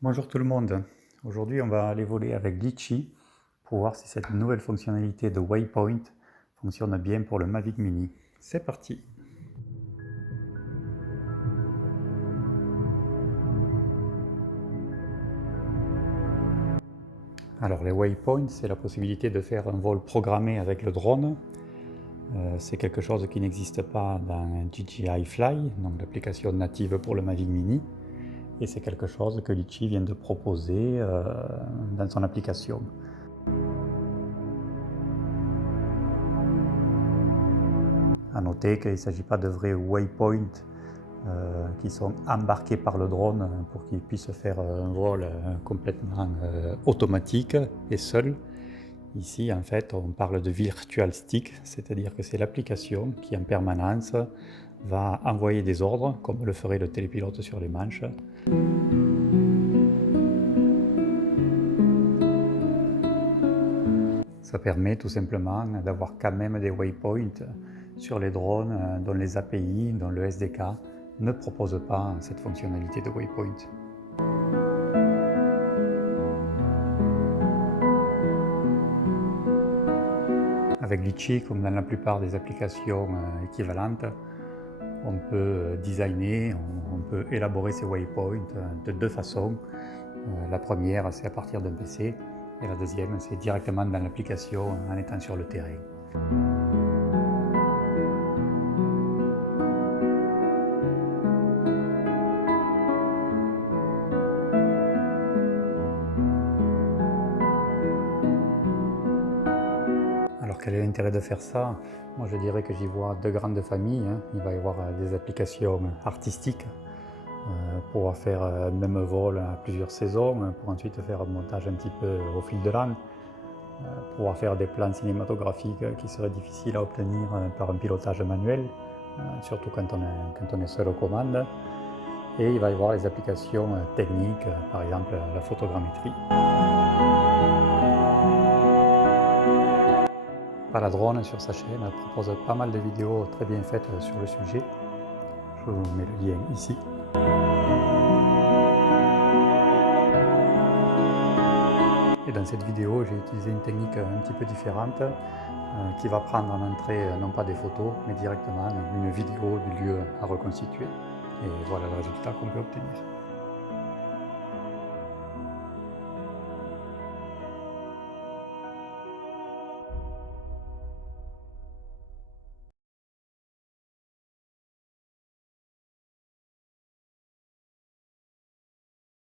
Bonjour tout le monde, aujourd'hui on va aller voler avec Litchi pour voir si cette nouvelle fonctionnalité de Waypoint fonctionne bien pour le Mavic Mini. C'est parti! Alors les Waypoints, c'est la possibilité de faire un vol programmé avec le drone. C'est quelque chose qui n'existe pas dans DJI Fly, donc l'application native pour le Mavic Mini. Et c'est quelque chose que Litchi vient de proposer dans son application. A noter qu'il ne s'agit pas de vrais waypoints qui sont embarqués par le drone pour qu'il puisse faire un vol complètement automatique et seul. Ici, en fait, on parle de virtual stick, c'est-à-dire que c'est l'application qui, en permanence, va envoyer des ordres, comme le ferait le télépilote sur les manches. Ça permet tout simplement d'avoir quand même des waypoints sur les drones dont les API, dont le SDK ne propose pas cette fonctionnalité de waypoint. Avec Litchi, comme dans la plupart des applications équivalentes, on peut designer, on peut élaborer ces waypoints de deux façons. La première, c'est à partir d'un PC, et la deuxième, c'est directement dans l'application en étant sur le terrain. Alors quel est l'intérêt de faire ça? Moi je dirais que j'y vois deux grandes familles. Il va y avoir des applications artistiques, pouvoir faire un même vol à plusieurs saisons, pour ensuite faire un montage un petit peu au fil de l'an, pouvoir faire des plans cinématographiques qui seraient difficiles à obtenir par un pilotage manuel, surtout quand on est seul aux commandes. Et il va y avoir les applications techniques, par exemple la photogrammétrie. Paladrone sur sa chaîne propose pas mal de vidéos très bien faites sur le sujet. Je vous mets le lien ici. Et dans cette vidéo, j'ai utilisé une technique un petit peu différente qui va prendre en entrée non pas des photos, mais directement une vidéo du lieu à reconstituer. Et voilà le résultat qu'on peut obtenir.